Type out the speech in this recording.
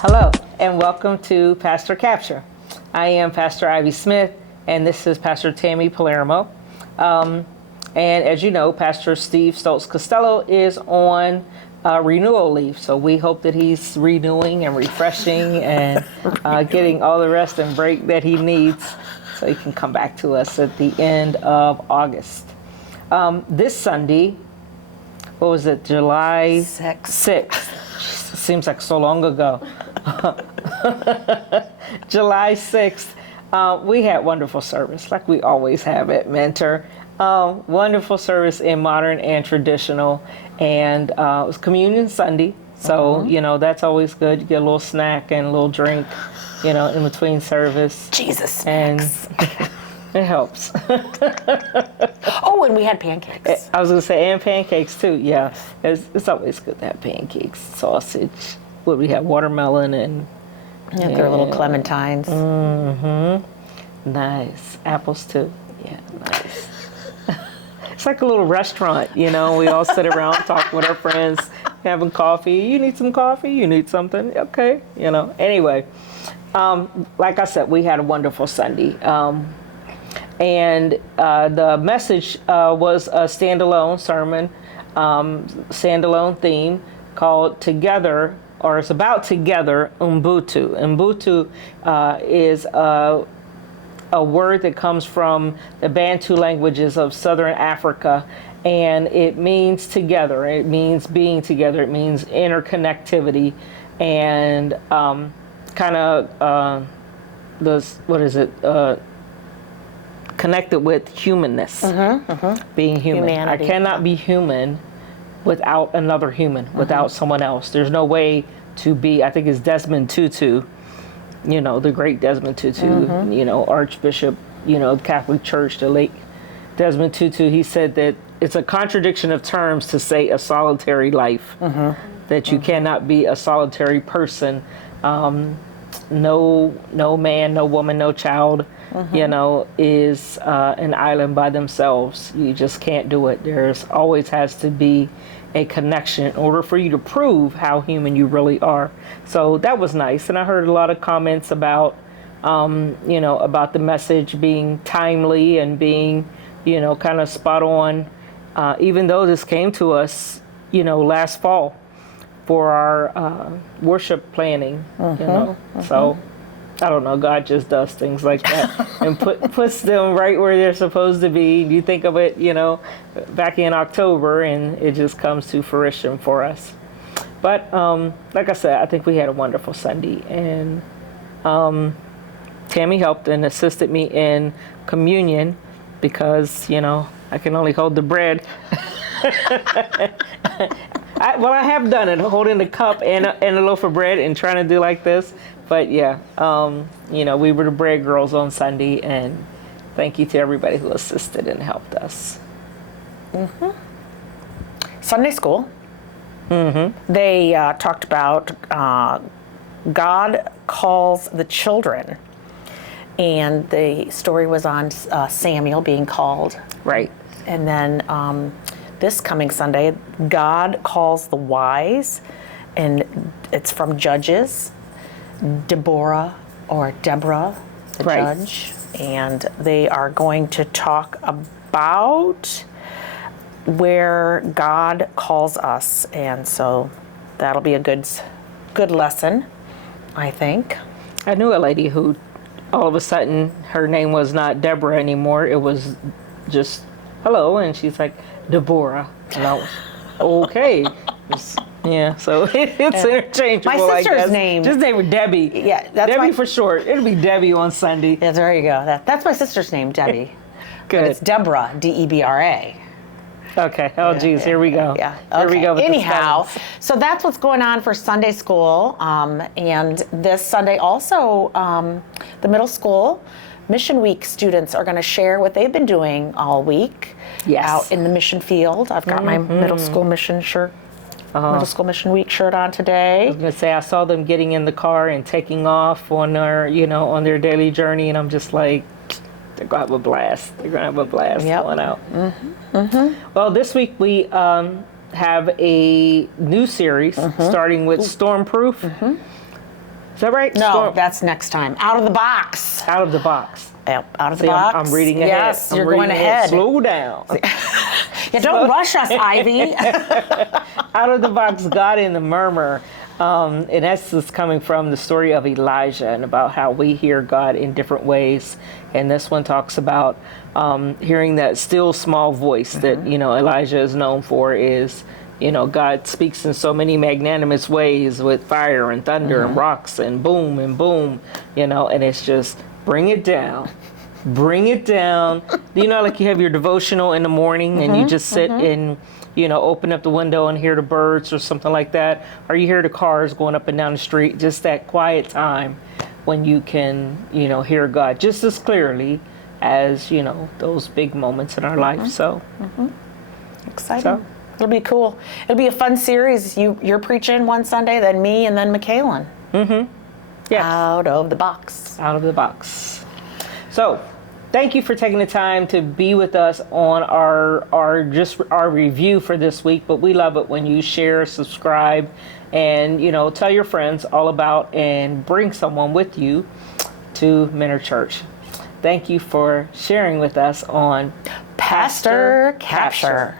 Hello, and welcome to Pastor Capture. I am Pastor Ivy Smith, and this is Pastor Tammy Palermo. And as you know, Pastor Steve Stoltz Costello is on renewal leave, so we hope that he's renewing and refreshing and getting all the rest and break that he needs so he can come back to us at the end of August. This Sunday, what was it, July 6th? Seems like so long ago. July 6th, we had wonderful service, like we always have at Mentor. Wonderful service in modern and traditional, and it was Communion Sunday, so you know that's always good. You get a little snack and a little drink, you know, in between service. Jesus snacks. And it helps. Oh, and we had pancakes. I was gonna say, and pancakes too. Yeah, it's always good to have pancakes, sausage. What we have, watermelon and Their little clementines. Mm-hmm. Nice. Apples too. Yeah, nice. It's like a little restaurant, you know. We all sit around talking with our friends, having coffee. You need some coffee? You need something? Okay, you know. Anyway, like I said, we had a wonderful Sunday. And the message was a standalone sermon, standalone theme called Together, or it's about Together, Ubuntu. Ubuntu is a word that comes from the Bantu languages of Southern Africa, and it means together. It means being together. It means interconnectivity, and kind of connected with humanness, being human. Humanity. I cannot be human without another human, without someone else. There's no way to be. I think it's Desmond Tutu, you know, the great Desmond Tutu, you know, Archbishop, you know, Catholic Church, the late Desmond Tutu. He said that it's a contradiction of terms to say a solitary life, that you cannot be a solitary person. No man, no woman, no child, you know, is an island by themselves. You just can't do it. There's always has to be a connection in order for you to prove how human you really are. So that was nice. And I heard a lot of comments about, you know, about the message being timely and being, you know, kind of spot on, even though this came to us, you know, last fall for our worship planning, you know. So I don't know, God just does things like that and puts them right where they're supposed to be. You think of it, you know, back in October, and it just comes to fruition for us. But like I said, I think we had a wonderful Sunday, and Tammy helped and assisted me in communion because, you know, I can only hold the bread. I have done it, holding the cup and a loaf of bread and trying to do like this. But yeah, you know, we were the bread girls on Sunday, and thank you to everybody who assisted and helped us. Sunday school. They talked about God calls the children. And the story was on Samuel being called. Right. And then this coming Sunday, God calls the wise, and it's from Judges, Deborah, the judge, and they are going to talk about where God calls us, and so that'll be a good lesson, I think. I knew a lady who all of a sudden her name was not Deborah anymore. It was just hello, and she's like, Deborah. And I was, okay. Yeah, so it's interchangeable. My sister's I guess. name. Just name her Debbie. Yeah, that's Debbie for short. It'll be Debbie on Sunday. Yeah, there you go. That's my sister's name, Debbie. Good. But it's Deborah, Debra. Okay. Oh, geez. Here we go. Yeah. Okay. Here we go. With Anyhow, so that's what's going on for Sunday school. And this Sunday also, the middle school Mission Week students are going to share what they've been doing all week out in the mission field. I've got my middle school mission shirt. Middle School Mission Week shirt on today. I was going to say, I saw them getting in the car and taking off on their, on their daily journey, and I'm just like, they're going to have a blast. They're going to have a blast going out. Well, this week we have a new series starting with Stormproof. Is that right? No, that's next time. Out of the box. Out of the box. Yep, out of the See, box. I'm reading ahead. Yes, I'm you're reading going ahead. Slow down. Yeah, don't rush us, Ivy. Out of the box, God in the murmur. And that's just coming from the story of Elijah and about how we hear God in different ways. And this one talks about hearing that still small voice that, Elijah is known for is, God speaks in so many magnanimous ways with fire and thunder and rocks and boom, and it's just bring it down. Bring it down. Like you have your devotional in the morning and you just sit and, open up the window and hear the birds or something like that. Or you hear the cars going up and down the street. Just that quiet time when you can, hear God just as clearly as, those big moments in our life. So Exciting. So. It'll be cool. It'll be a fun series. You're preaching one Sunday, then me, and then Michaelan. yes. Out of the box. Out of the box. So, thank you for taking the time to be with us on our review for this week. But we love it when you share, subscribe, and tell your friends all about and bring someone with you to Mentor Church. Thank you for sharing with us on Pastor Capture.